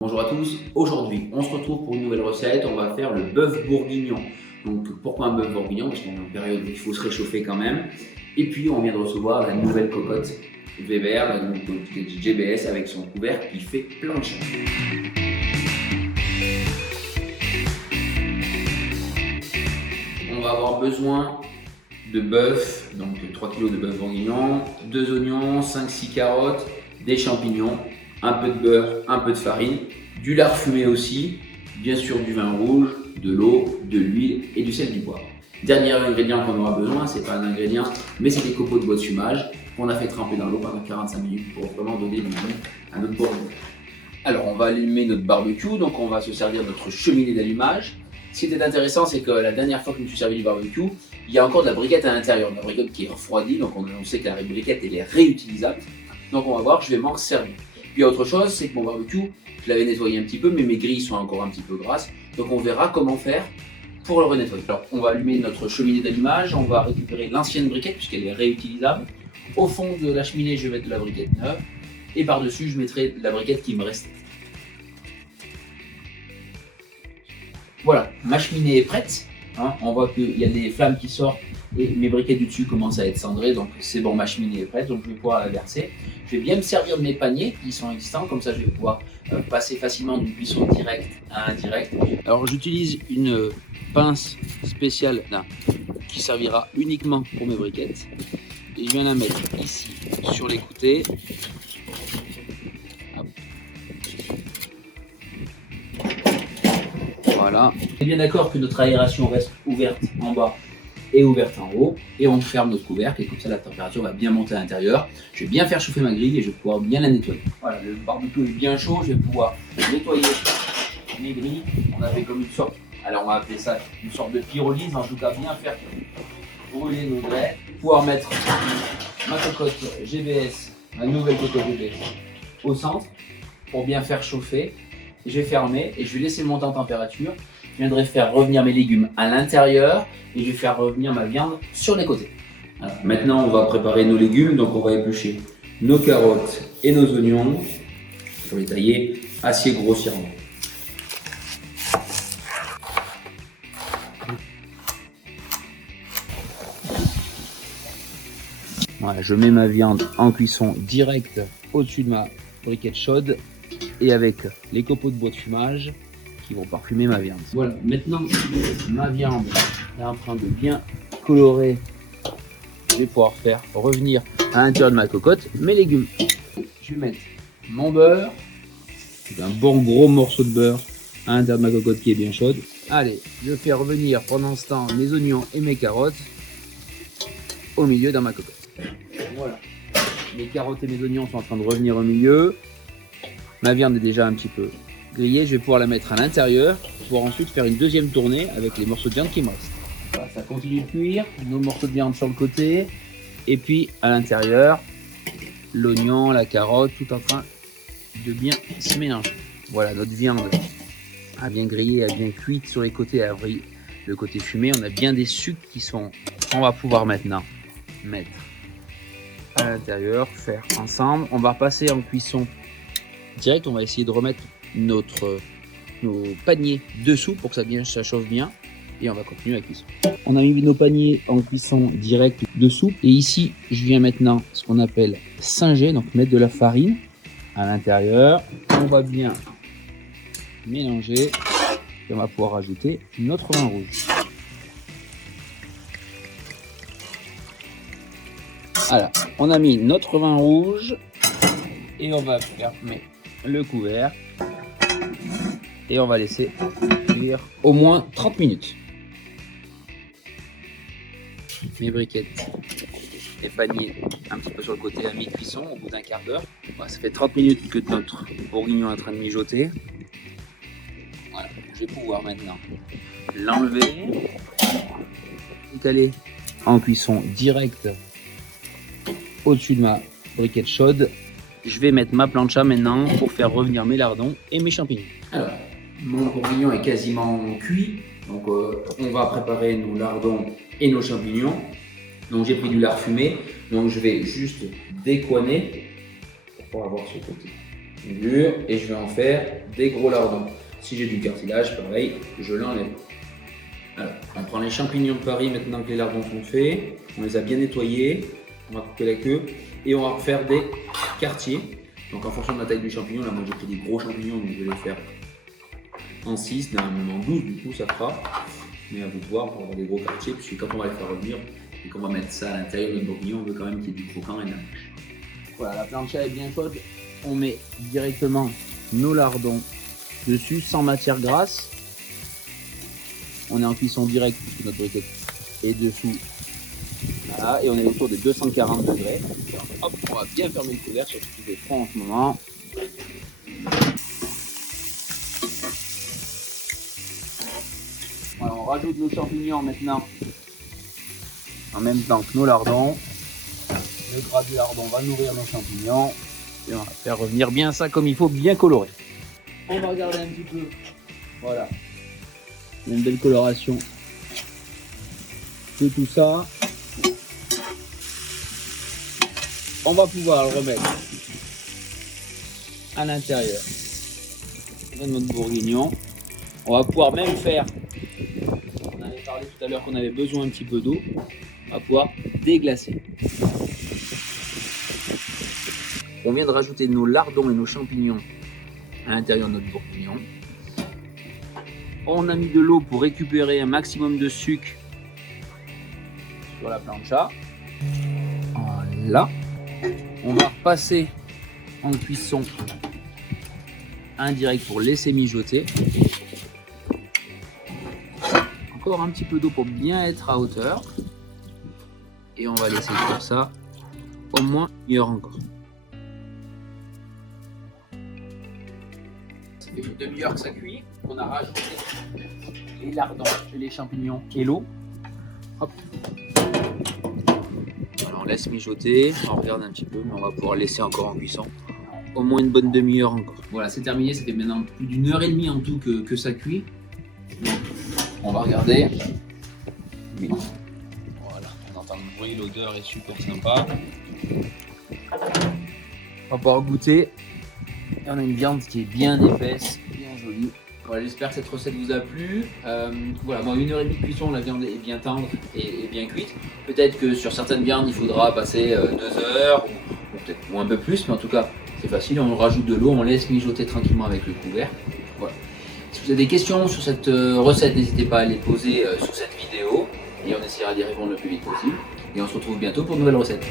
Bonjour à tous, aujourd'hui on se retrouve pour une nouvelle recette, on va faire le bœuf bourguignon. Donc pourquoi un bœuf bourguignon? Parce qu'on est en période où il faut se réchauffer quand même. Et puis on vient de recevoir la nouvelle cocotte Weber, donc GBS avec son couvercle qui fait planche. On va avoir besoin de bœuf, donc 3 kg de bœuf bourguignon, 2 oignons, 5-6 carottes, des champignons, un peu de beurre, un peu de farine, du lard fumé aussi, bien sûr du vin rouge, de l'eau, de l'huile et du sel, du poivre. Dernier ingrédient qu'on aura besoin, c'est pas un ingrédient, mais c'est des copeaux de bois de fumage qu'on a fait tremper dans l'eau pendant 45 minutes pour vraiment donner du goût à notre bourguignon. Alors on va allumer notre barbecue, donc on va se servir de notre cheminée d'allumage. Ce qui était intéressant, c'est que la dernière fois que je me suis servi du barbecue, il y a encore de la briquette à l'intérieur, la briquette qui est refroidie, donc on sait que la briquette elle est réutilisable. Donc on va voir, je vais m'en servir. Puis autre chose, c'est que mon barbecue, je l'avais nettoyé un petit peu, mais mes grilles sont encore un petit peu grasses. Donc on verra comment faire pour le renettoyer. Alors on va allumer notre cheminée d'allumage, on va récupérer l'ancienne briquette puisqu'elle est réutilisable. Au fond de la cheminée, je vais mettre de la briquette neuve. Et par-dessus, je mettrai la briquette qui me reste. Voilà, ma cheminée est prête. On voit qu'il y a des flammes qui sortent et mes briquettes du dessus commencent à être cendrées, donc c'est bon, ma cheminée est prête, donc je vais pouvoir la verser. Je vais bien me servir de mes paniers qui sont existants, comme ça je vais pouvoir passer facilement d'une cuisson directe à indirecte. Alors j'utilise une pince spéciale là, qui servira uniquement pour mes briquettes. Et je viens la mettre ici sur les côtés. Voilà. On est bien d'accord que notre aération reste ouverte en bas et ouverte en haut. Et on ferme notre couvercle et comme ça la température va bien monter à l'intérieur. Je vais bien faire chauffer ma grille et je vais pouvoir bien la nettoyer. Voilà, le barbecue est bien chaud, je vais pouvoir nettoyer mes grilles. On avait comme une sorte, alors on va appeler ça une sorte de pyrolyse, en tout cas bien faire brûler nos grès. Pouvoir mettre ma cocotte GBS, ma nouvelle cocotte GBS au centre pour bien faire chauffer. Je vais fermer et je vais laisser monter en température. Je viendrai faire revenir mes légumes à l'intérieur et je vais faire revenir ma viande sur les côtés. Alors, maintenant, on va préparer nos légumes. Donc, on va éplucher nos carottes et nos oignons. Il faut les tailler assez grossièrement. Voilà, je mets ma viande en cuisson directe au-dessus de ma briquette chaude et avec les copeaux de bois de fumage qui vont parfumer ma viande. Voilà, maintenant ma viande est en train de bien colorer. Je vais pouvoir faire revenir à l'intérieur de ma cocotte mes légumes. Je vais mettre mon beurre, un bon gros morceau de beurre à l'intérieur de ma cocotte qui est bien chaude. Allez, je fais revenir pendant ce temps mes oignons et mes carottes au milieu dans ma cocotte. Voilà, mes carottes et mes oignons sont en train de revenir au milieu. Ma viande est déjà un petit peu grillée, je vais pouvoir la mettre à l'intérieur pour ensuite faire une deuxième tournée avec les morceaux de viande qui me restent. Voilà, ça continue de cuire, nos morceaux de viande sur le côté, et puis à l'intérieur, l'oignon, la carotte, tout en train de bien se mélanger. Voilà, notre viande a bien grillé, a bien cuite sur les côtés, a pris le côté fumé. On a bien des sucs qui sont... On va pouvoir maintenant mettre à l'intérieur, faire ensemble. On va repasser en cuisson direct, on va essayer de remettre nos paniers dessous pour que ça chauffe bien et on va continuer la cuisson. On a mis nos paniers en cuisson direct dessous et ici je viens maintenant ce qu'on appelle singer, donc mettre de la farine à l'intérieur. On va bien mélanger et on va pouvoir rajouter notre vin rouge. Voilà, on a mis notre vin rouge et on va fermer le couvercle et on va laisser cuire au moins 30 minutes. Mes briquettes et paniers un petit peu sur le côté à mi-cuisson au bout d'un quart d'heure. Voilà, ça fait 30 minutes que notre bourguignon est en train de mijoter. Voilà, je vais pouvoir maintenant l'enlever, étaler en cuisson directe au-dessus de ma briquette chaude. Je vais mettre ma plancha maintenant pour faire revenir mes lardons et mes champignons. Alors, mon bourguignon est quasiment cuit, donc on va préparer nos lardons et nos champignons. Donc j'ai pris du lard fumé, donc je vais juste décoiner pour avoir ce côté dur, et je vais en faire des gros lardons. Si j'ai du cartilage, pareil, je l'enlève. Alors, on prend les champignons de Paris maintenant que les lardons sont faits. On les a bien nettoyés. On va couper la queue et on va refaire des quartiers. Donc en fonction de la taille du champignon, là moi j'ai pris des gros champignons, donc je vais les faire en 6, même en 12 du coup ça fera. Mais à vous de voir pour avoir des gros quartiers, puisque quand on va les faire revenir et qu'on va mettre ça à l'intérieur de notre bourguignon, on veut quand même qu'il y ait du croquant et de la mâche. Voilà, la plancha est bien chaude. On met directement nos lardons dessus sans matière grasse. On est en cuisson directe puisque notre briquette est dessous. Voilà, et on est autour des 240 degrés. Hop, on va bien fermer le couvercle, surtout qu'il fait froid en ce moment. Voilà, on rajoute nos champignons maintenant en même temps que nos lardons. Le gras du lardon va nourrir nos champignons et on va faire revenir bien ça comme il faut, bien coloré. On va regarder un petit peu. Voilà, une belle coloration de tout ça. On va pouvoir le remettre à l'intérieur de notre bourguignon. On va pouvoir même faire, on avait parlé tout à l'heure qu'on avait besoin un petit peu d'eau, on va pouvoir déglacer. On vient de rajouter nos lardons et nos champignons à l'intérieur de notre bourguignon. On a mis de l'eau pour récupérer un maximum de sucre sur la plancha. Voilà. On va repasser en cuisson indirecte pour laisser mijoter. Encore un petit peu d'eau pour bien être à hauteur. Et on va laisser comme ça au moins une heure encore. Ça fait une demi-heure que ça cuit. On a rajouté les lardons, les champignons et l'eau. Hop. Alors on laisse mijoter, on regarde un petit peu, mais on va pouvoir laisser encore en cuisson au moins une bonne demi-heure encore. Voilà, c'est terminé, ça fait maintenant plus d'une heure et demie en tout que ça cuit. Donc, on va regarder. Oui. Voilà, on entend le bruit, l'odeur est super sympa. On va pouvoir goûter. Et on a une viande qui est bien épaisse, bien jolie. Voilà, j'espère que cette recette vous a plu. Voilà, moi, 1h30 de cuisson, la viande est bien tendre et bien cuite. Peut-être que sur certaines viandes, il faudra passer 2 heures ou peut-être un peu plus, mais en tout cas, c'est facile. On rajoute de l'eau, on laisse mijoter tranquillement avec le couvercle. Voilà. Si vous avez des questions sur cette recette, n'hésitez pas à les poser sous cette vidéo et on essaiera d'y répondre le plus vite possible. Et on se retrouve bientôt pour de nouvelles recettes.